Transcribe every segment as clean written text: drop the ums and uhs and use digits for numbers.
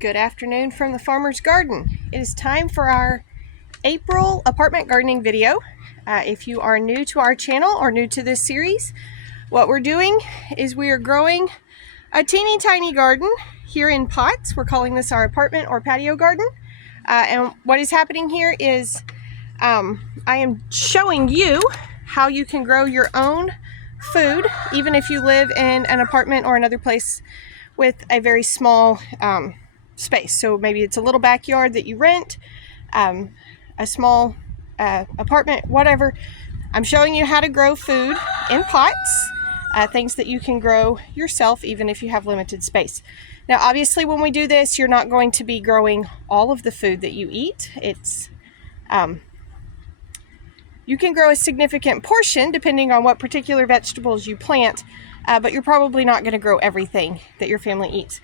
Good afternoon from the farmer's garden. It is time for our April apartment gardening video. If you are new to our channel or new to this series, what we're doing is we are growing a teeny tiny garden here in pots. We're calling this our apartment or patio garden. And what is happening here is I am showing you how you can grow your own food, even if you live in an apartment or another place with a very small space. So maybe it's a little backyard that you rent, a small apartment, whatever. I'm showing you how to grow food in pots, things that you can grow yourself even if you have limited space. Now obviously when we do this, you're not going to be growing all of the food that you eat. It's you can grow a significant portion depending on what particular vegetables you plant, but you're probably not going to grow everything that your family eats.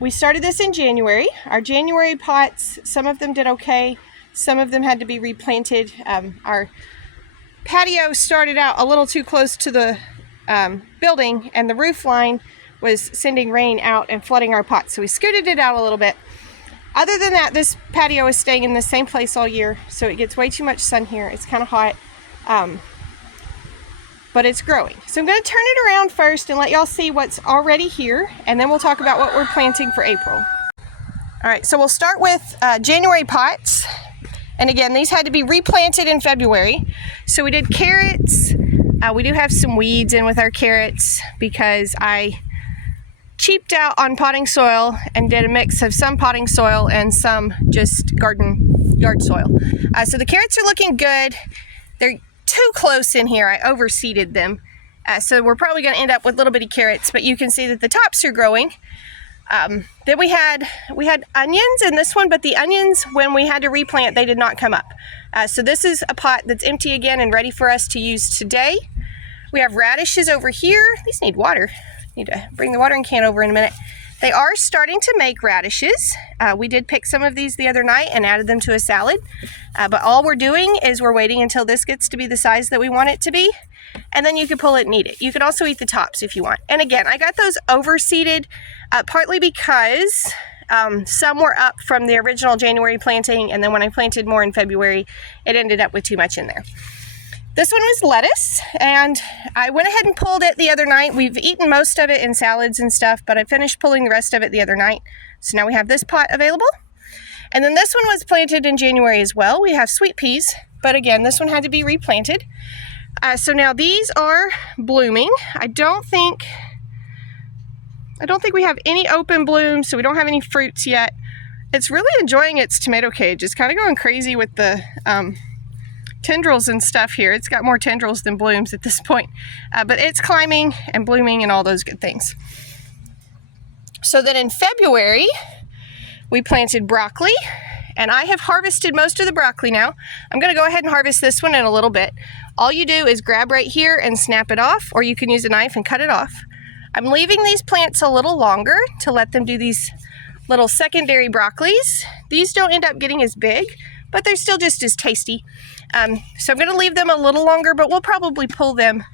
We started this in January. Our January pots, some of them did okay. Some of them had to be replanted. Our patio started out a little too close to the building, and the roof line was sending rain out and flooding our pots. So we scooted it out a little bit. Other than that, this patio is staying in the same place all year, so it gets way too much sun here. It's kind of hot, but it's growing. So I'm going to turn it around first and let y'all see what's already here, and then we'll talk about what we're planting for April. All right, so we'll start with January pots. And again, these had to be replanted in February. So we did carrots. We do have some weeds in with our carrots because I cheaped out on potting soil and did a mix of some potting soil and some just yard soil. So the carrots are looking good. They're too close in here. I overseeded them. So we're probably going to end up with little bitty carrots, but you can see that the tops are growing. Then we had onions in this one, but the onions, when we had to replant, they did not come up. So this is a pot that's empty again and ready for us to use today. We have radishes over here. These need water. Need to bring the watering can over in a minute. They are starting to make radishes. We did pick some of these the other night and added them to a salad. But all we're doing is we're waiting until this gets to be the size that we want it to be. And then you can pull it and eat it. You can also eat the tops if you want. And again, I got those overseeded partly because some were up from the original January planting. And then when I planted more in February, it ended up with too much in there. This one was lettuce, and I went ahead and pulled it the other night. We've eaten most of it in salads and stuff, but I finished pulling the rest of it the other night. So now we have this pot available. And then this one was planted in January as well. We have sweet peas, but again, this one had to be replanted. So now these are blooming. I don't think we have any open blooms, so we don't have any fruits yet. It's really enjoying its tomato cage. It's kind of going crazy with the tendrils and stuff here. It's got more tendrils than blooms at this point, but it's climbing and blooming and all those good things. So then in February, we planted broccoli, and I have harvested most of the broccoli now. I'm going to go ahead and harvest this one in a little bit. All you do is grab right here and snap it off, or you can use a knife and cut it off. I'm leaving these plants a little longer to let them do these little secondary broccolis. These don't end up getting as big, but they're still just as tasty. So I'm going to leave them a little longer, but we'll probably pull them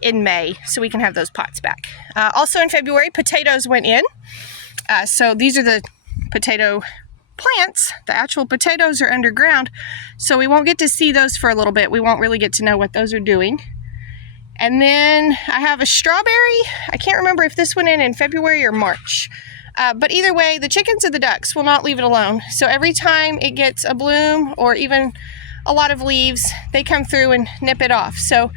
in May so we can have those pots back. Also in February, potatoes went in. So these are the potato plants. The actual potatoes are underground, so we won't get to see those for a little bit. We won't really get to know what those are doing. And then I have a strawberry. I can't remember if this went in February or March. But either way, the chickens and the ducks will not leave it alone. So every time it gets a bloom or even a lot of leaves, they come through and nip it off. So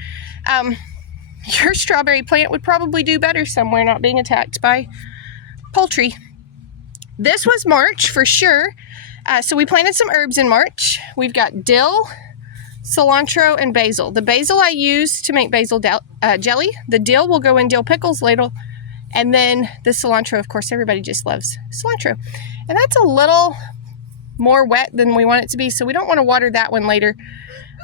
your strawberry plant would probably do better somewhere not being attacked by poultry. This was March for sure. So we planted some herbs in March. We've got dill, cilantro, and basil. The basil I use to make basil jelly. The dill will go in dill pickles later. And then the cilantro, of course, everybody just loves cilantro. And that's a little more wet than we want it to be, so we don't want to water that one later.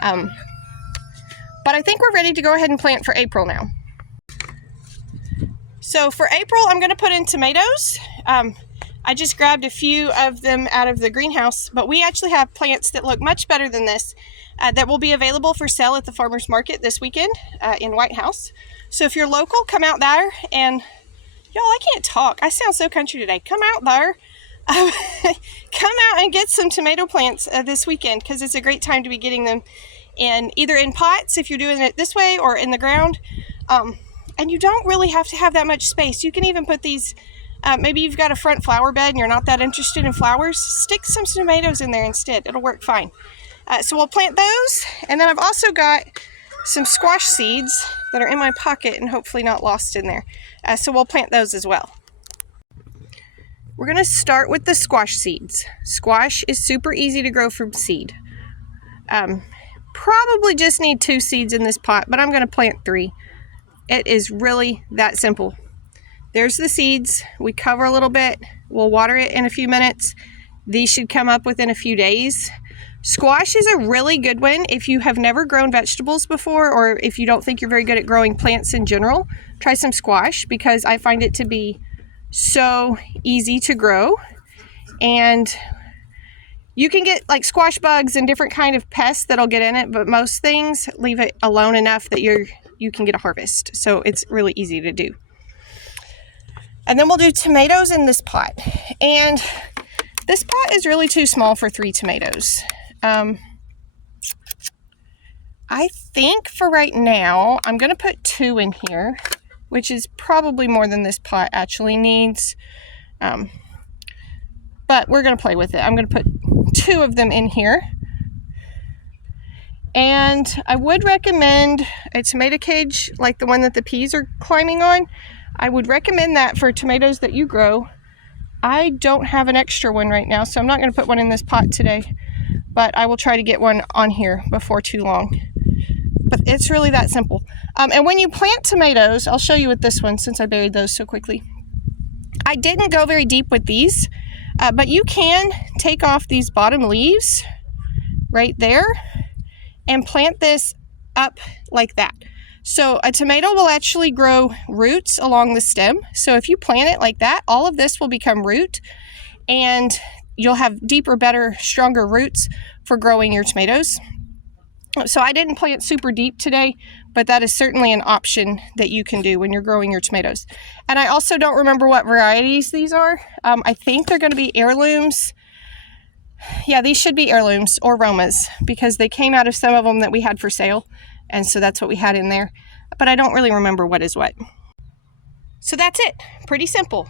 But I think we're ready to go ahead and plant for April now. So for April, I'm going to put in tomatoes. I just grabbed a few of them out of the greenhouse, but we actually have plants that look much better than this that will be available for sale at the farmer's market this weekend in White House. So if you're local, come out there and Y'all, I can't talk. I sound so country today. Come out there. Come out and get some tomato plants this weekend, because it's a great time to be getting them in, either in pots if you're doing it this way, or in the ground. And you don't really have to have that much space. You can even put these, maybe you've got a front flower bed and you're not that interested in flowers, stick some tomatoes in there instead. It'll work fine. So we'll plant those, and then I've also got some squash seeds that are in my pocket and hopefully not lost in there. So we'll plant those as well. We're going to start with the squash seeds. Squash is super easy to grow from seed. Probably just need 2 seeds in this pot, but I'm going to plant 3. It is really that simple. There's the seeds. We cover a little bit. We'll water it in a few minutes. These should come up within a few days. Squash is a really good one if you have never grown vegetables before, or if you don't think you're very good at growing plants in general. Try some squash, because I find it to be so easy to grow. And you can get like squash bugs and different kind of pests that'll get in it, but most things leave it alone enough that you can get a harvest. So it's really easy to do. And then we'll do tomatoes in this pot. And this pot is really too small for 3 tomatoes. I think for right now, I'm going to put 2 in here, which is probably more than this pot actually needs. But we're going to play with it. I'm going to put 2 of them in here. And I would recommend a tomato cage like the one that the peas are climbing on. I would recommend that for tomatoes that you grow. I don't have an extra one right now, so I'm not going to put one in this pot today. But I will try to get one on here before too long. But it's really that simple. And when you plant tomatoes, I'll show you with this one since I buried those so quickly. I didn't go very deep with these, but you can take off these bottom leaves right there and plant this up like that. So a tomato will actually grow roots along the stem. So if you plant it like that, all of this will become root, and you'll have deeper, better, stronger roots for growing your tomatoes. So I didn't plant super deep today, but that is certainly an option that you can do when you're growing your tomatoes. And I also don't remember what varieties these are. I think they're going to be heirlooms. Yeah, these should be heirlooms or Romas, because they came out of some of them that we had for sale. And so that's what we had in there. But I don't really remember what is what. So that's it. Pretty simple.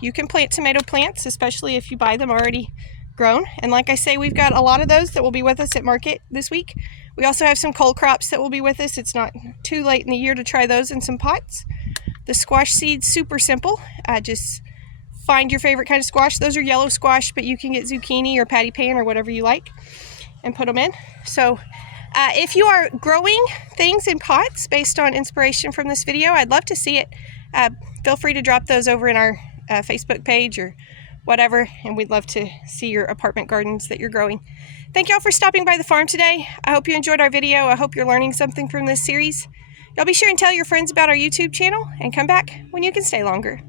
You can plant tomato plants, especially if you buy them already grown. And like I say, we've got a lot of those that will be with us at market this week. We also have some cole crops that will be with us. It's not too late in the year to try those in some pots. The squash seeds, super simple. Just find your favorite kind of squash. Those are yellow squash, but you can get zucchini or patty pan or whatever you like and put them in. So if you are growing things in pots based on inspiration from this video, I'd love to see it. Feel free to drop those over in our Facebook page or whatever, and we'd love to see your apartment gardens that you're growing. Thank y'all for stopping by the farm today. I hope you enjoyed our video. I hope you're learning something from this series. Y'all be sure and tell your friends about our YouTube channel, and come back when you can stay longer.